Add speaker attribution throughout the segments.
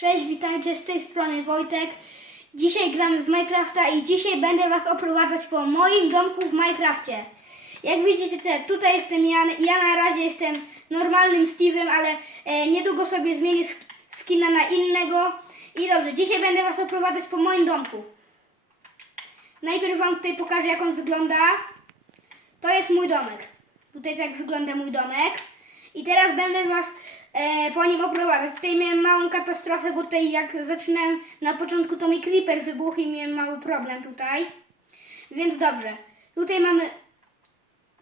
Speaker 1: Cześć, witajcie z tej strony Wojtek. Dzisiaj gramy w Minecrafta i dzisiaj będę Was oprowadzać po moim domku w Minecrafcie. Jak widzicie, te, tutaj jestem ja, ja na razie jestem normalnym Steve'em, ale e, niedługo sobie zmienię sk- skina na innego. I dobrze, dzisiaj będę Was oprowadzać po moim domku. Najpierw Wam tutaj pokażę, jak on wygląda. To jest mój domek. Tutaj tak wygląda mój domek. I teraz będę Was e, po nim oprowadzać. Tutaj miałem małą katastrofę, bo tutaj jak zaczynałem na początku, to mi creeper wybuchł i miałem mały problem tutaj. Więc dobrze. Tutaj mamy...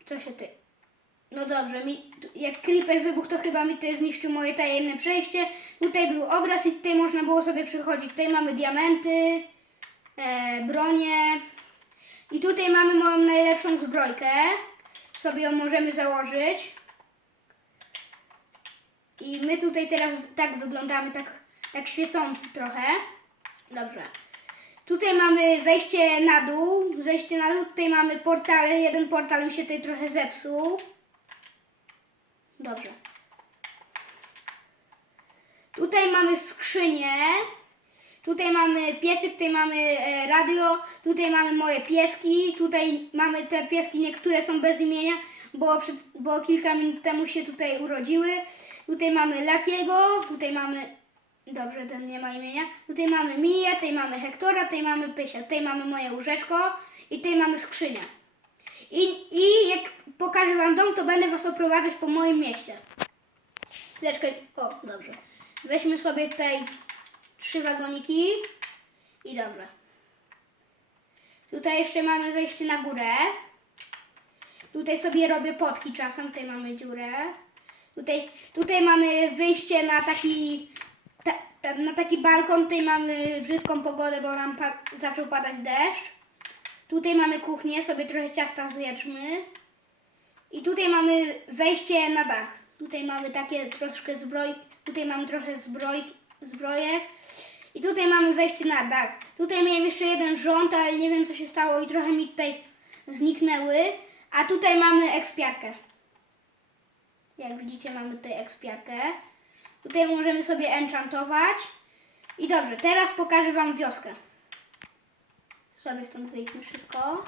Speaker 1: Co się ty... No dobrze, mi, jak creeper wybuchł, to chyba mi tutaj zniszczył moje tajemne przejście. Tutaj był obraz i tutaj można było sobie przychodzić. Tutaj mamy diamenty, e, bronie. I tutaj mamy moją najlepszą zbrojkę. Sobie ją możemy założyć. I my tutaj teraz tak wyglądamy, tak, tak świecący trochę. Dobrze. Tutaj mamy wejście na dół, zejście na dół. Tutaj mamy portale. Jeden portal mi się tutaj trochę zepsuł. Dobrze. Tutaj mamy skrzynię. Tutaj mamy piecyk, tutaj mamy e, radio, tutaj mamy moje pieski, tutaj mamy te pieski, niektóre są bez imienia, bo, bo kilka minut temu się tutaj urodziły. Tutaj mamy Lakiego, tutaj mamy, dobrze, ten nie ma imienia, tutaj mamy Miję, tutaj mamy Hektora, tutaj mamy Pysia, tutaj mamy moje łóżeczko i tutaj mamy skrzynię. I, I jak pokażę Wam dom, to będę Was oprowadzać po moim mieście. Chwileczkę, o, dobrze. Weźmy sobie tutaj trzy wagoniki i dobrze. Tutaj jeszcze mamy wejście na górę. Tutaj sobie robię potki czasem, tutaj mamy dziurę. Tutaj, tutaj mamy wyjście na taki, ta, ta, na taki balkon, tutaj mamy brzydką pogodę, bo nam pa, zaczął padać deszcz. Tutaj mamy kuchnię, sobie trochę ciasta zjedzmy. I tutaj mamy wejście na dach. Tutaj mamy takie troszkę zbroj, tutaj mamy trochę zbroj, zbrojek. I tutaj mamy wejście na dach. Tutaj miałem jeszcze jeden rząd, ale nie wiem co się stało i trochę mi tutaj zniknęły. A tutaj mamy ekspiarkę. Jak widzicie mamy tutaj ekspiarkę. Tutaj możemy sobie enchantować. I dobrze, teraz pokażę Wam wioskę. Sobie stąd wyjdźmy szybko.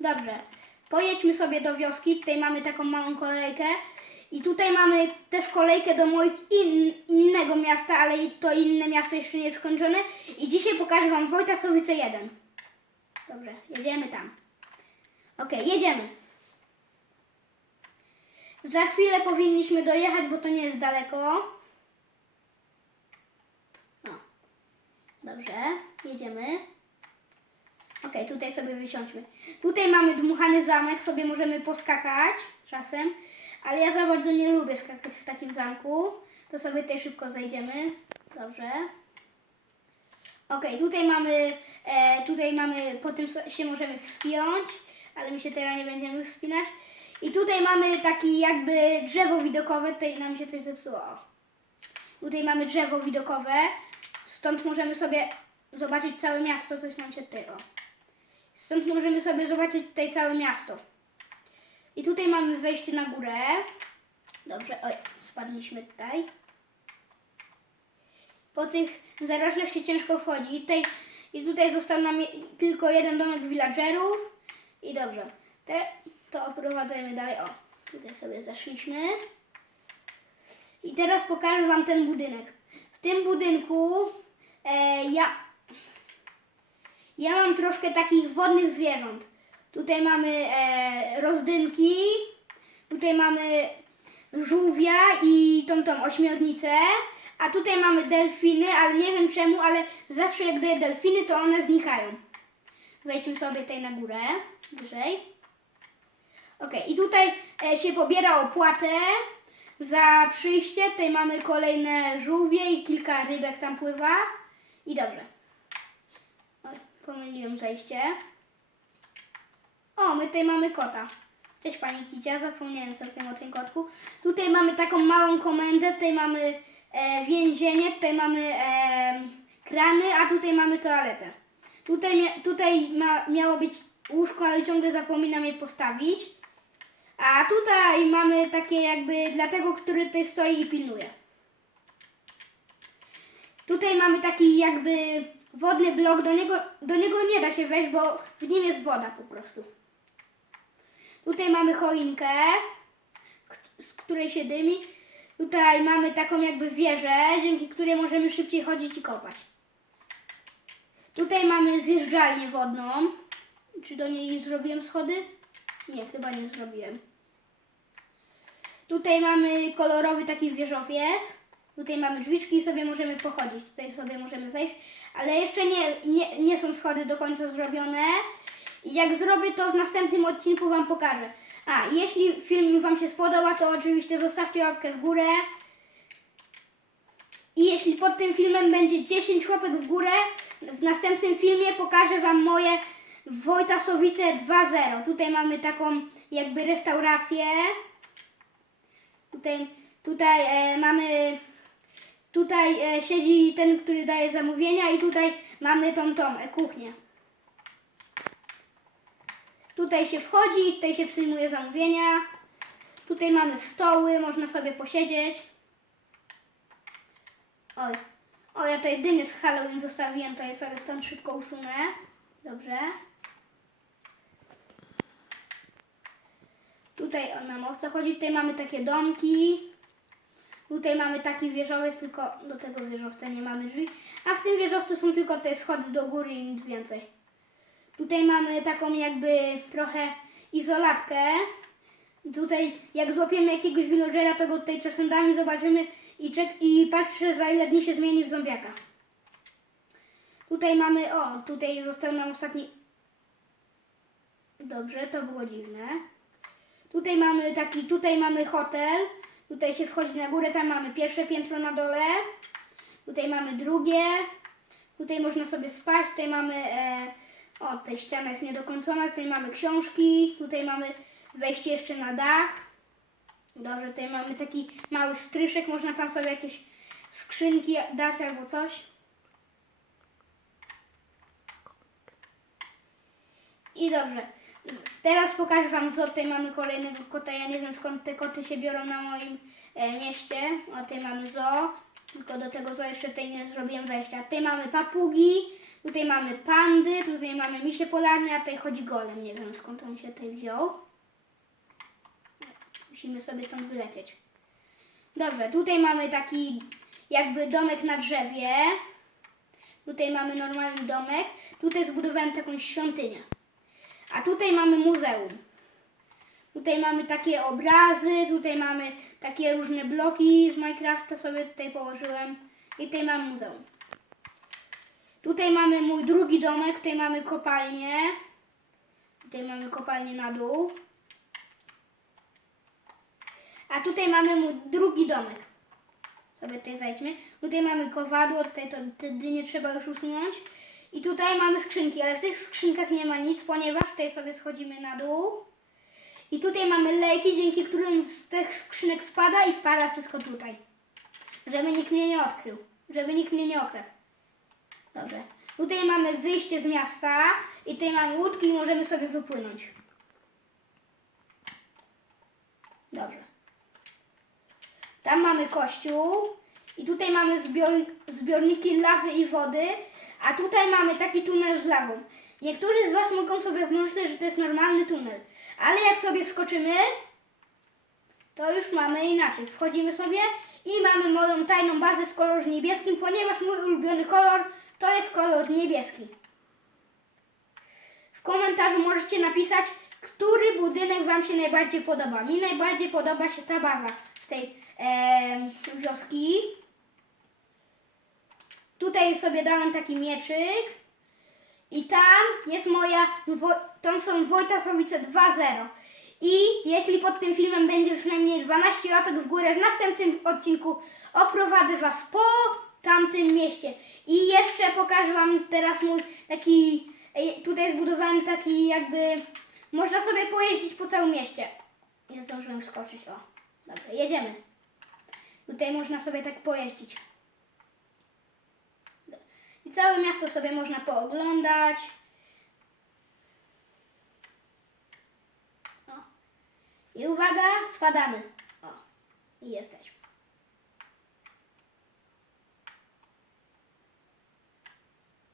Speaker 1: Dobrze. Pojedźmy sobie do wioski. Tutaj mamy taką małą kolejkę. I tutaj mamy też kolejkę do moich in, innego miasta, ale to inne miasto jeszcze nie jest skończone. I dzisiaj pokażę Wam Wojtasowice 1. Dobrze, jedziemy tam. Okej, jedziemy. Za chwilę powinniśmy dojechać, bo to nie jest daleko. No. Dobrze, jedziemy. Okej, tutaj sobie wysiądźmy. Tutaj mamy dmuchany zamek, sobie możemy poskakać czasem, ale ja za bardzo nie lubię skakać w takim zamku. To sobie tutaj szybko zejdziemy. Dobrze. Okej, tutaj mamy, e, tutaj mamy, po tym się możemy wspiąć, ale my się teraz nie będziemy wspinać. I tutaj mamy taki jakby drzewo widokowe, tutaj nam się coś zepsuło. Tutaj mamy drzewo widokowe, stąd możemy sobie zobaczyć całe miasto, coś nam się tutaj, o. Stąd możemy sobie zobaczyć tutaj całe miasto. I tutaj mamy wejście na górę. Dobrze, oj, spadliśmy tutaj. Po tych zaroślach się ciężko wchodzi. I tutaj, i tutaj został nam tylko jeden domek villagerów. I dobrze, te, to oprowadzajmy dalej. O, tutaj sobie zeszliśmy. I teraz pokażę Wam ten budynek. W tym budynku e, ja, ja mam troszkę takich wodnych zwierząt. Tutaj mamy e, rozdynki, tutaj mamy żółwia i tą tą ośmiornicę, a tutaj mamy delfiny, ale nie wiem czemu, ale zawsze jak daję delfiny, to one znikają. Wejdźmy sobie tutaj na górę, wyżej. Ok, i tutaj e, się pobiera opłatę za przyjście. Tutaj mamy kolejne żółwie i kilka rybek tam pływa. I dobrze. Oj, pomyliłem zejście. O, my tutaj mamy kota. Cześć Pani Kicia, zapomniałem całkiem o tym kotku. Tutaj mamy taką małą komendę, tutaj mamy e, więzienie, tutaj mamy e, krany, a tutaj mamy toaletę. Tutaj, tutaj ma, miało być łóżko, ale ciągle zapominam je postawić. A tutaj mamy takie jakby dla tego, który tutaj stoi i pilnuje. Tutaj mamy taki jakby wodny blok, do niego, do niego nie da się wejść, bo w nim jest woda po prostu. Tutaj mamy choinkę, z której się dymi. Tutaj mamy taką jakby wieżę, dzięki której możemy szybciej chodzić i kopać. Tutaj mamy zjeżdżalnię wodną. Czy do niej zrobiłem schody? Nie, chyba nie zrobiłem. Tutaj mamy kolorowy taki wieżowiec. Tutaj mamy drzwiczki i sobie możemy pochodzić. Tutaj sobie możemy wejść. Ale jeszcze nie, nie, nie są schody do końca zrobione. Jak zrobię to w następnym odcinku Wam pokażę. A, jeśli film Wam się spodoba, to oczywiście zostawcie łapkę w górę. I jeśli pod tym filmem będzie 10 łapek w górę, w następnym filmie pokażę Wam moje Wojtasowice 2.0. Tutaj mamy taką jakby restaurację. Tutaj, tutaj e, mamy, tutaj e, siedzi ten, który daje zamówienia i tutaj mamy tą, tą e, kuchnię. Tutaj się wchodzi, tutaj się przyjmuje zamówienia. Tutaj mamy stoły, można sobie posiedzieć. Oj, o ja tutaj dymy z Halloween zostawiłem, to je sobie stąd szybko usunę. Dobrze. Tutaj nam o co chodzi. Tutaj mamy takie domki. Tutaj mamy taki wieżowiec, tylko do tego wieżowca nie mamy drzwi. A w tym wieżowcu są tylko te schody do góry i nic więcej. Tutaj mamy taką jakby trochę izolatkę. Tutaj jak złapiemy jakiegoś villagera, to go tutaj czasem zobaczymy i, czek- i patrzę za ile dni się zmieni w zombiaka. Tutaj mamy, o, tutaj został nam ostatni... Dobrze, to było dziwne. Tutaj mamy taki, tutaj mamy hotel. Tutaj się wchodzi na górę, tam mamy pierwsze piętro na dole. Tutaj mamy drugie. Tutaj można sobie spać, tutaj mamy, e, o, tutaj ściana jest niedokończona, tutaj mamy książki, tutaj mamy wejście jeszcze na dach. Dobrze, tutaj mamy taki mały stryszek, można tam sobie jakieś skrzynki dać albo coś. I dobrze. Teraz pokażę Wam zoo. Tutaj mamy kolejnego kota. Ja nie wiem skąd te koty się biorą na moim e, mieście. O, tutaj mamy zoo. Tylko do tego zoo jeszcze tutaj nie zrobiłem wejścia. Tutaj mamy papugi. Tutaj mamy pandy. Tutaj mamy misie polarne, a tutaj chodzi golem. Nie wiem skąd on się tutaj wziął. Musimy sobie stąd wylecieć. Dobrze, tutaj mamy taki jakby domek na drzewie. Tutaj mamy normalny domek. Tutaj zbudowałem taką świątynię. A tutaj mamy muzeum. Tutaj mamy takie obrazy, tutaj mamy takie różne bloki z Minecrafta sobie tutaj położyłem. I tutaj mam muzeum. Tutaj mamy mój drugi domek, tutaj mamy kopalnię. Tutaj mamy kopalnię na dół. A tutaj mamy mój drugi domek. Sobie tutaj wejdźmy. Tutaj mamy kowadło, tutaj to te dynie trzeba już usunąć. I tutaj mamy skrzynki, ale w tych skrzynkach nie ma nic, ponieważ tutaj sobie schodzimy na dół. I tutaj mamy lejki, dzięki którym z tych skrzynek spada i wpada wszystko tutaj. Żeby nikt mnie nie odkrył. Żeby nikt mnie nie okradł. Dobrze. Tutaj mamy wyjście z miasta i tutaj mamy łódki i możemy sobie wypłynąć. Dobrze. Tam mamy kościół i tutaj mamy zbior, zbiorniki lawy i wody, a tutaj mamy taki tunel z lawą. Niektórzy z Was mogą sobie pomyśleć, że to jest normalny tunel, ale jak sobie wskoczymy, to już mamy inaczej. Wchodzimy sobie i mamy moją tajną bazę w kolorze niebieskim, ponieważ mój ulubiony kolor to jest kolor niebieski. W komentarzu możecie napisać, który budynek Wam się najbardziej podoba. Mi najbardziej podoba się ta baza z tej em, wioski. Tutaj sobie dałem taki mieczyk. I tam jest moja, tam są Wojtasowice 2.0. I jeśli pod tym filmem będzie przynajmniej 12 łapek w górę, w następnym odcinku oprowadzę Was po tamtym mieście. I jeszcze pokażę Wam teraz mój taki, tutaj zbudowałem taki jakby, można sobie pojeździć po całym mieście. Nie zdążyłem wskoczyć, o. Dobra, jedziemy. Tutaj można sobie tak pojeździć. I całe miasto sobie można pooglądać. I uwaga, spadamy. O, i jesteśmy.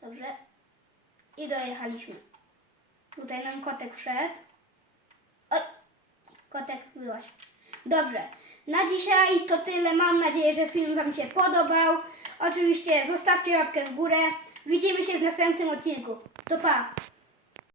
Speaker 1: Dobrze. I dojechaliśmy. Tutaj nam kotek wszedł. Oj, kotek byłaś. Dobrze. Na dzisiaj to tyle. Mam nadzieję, że film Wam się podobał. Oczywiście zostawcie łapkę w górę. Widzimy się w następnym odcinku. To pa!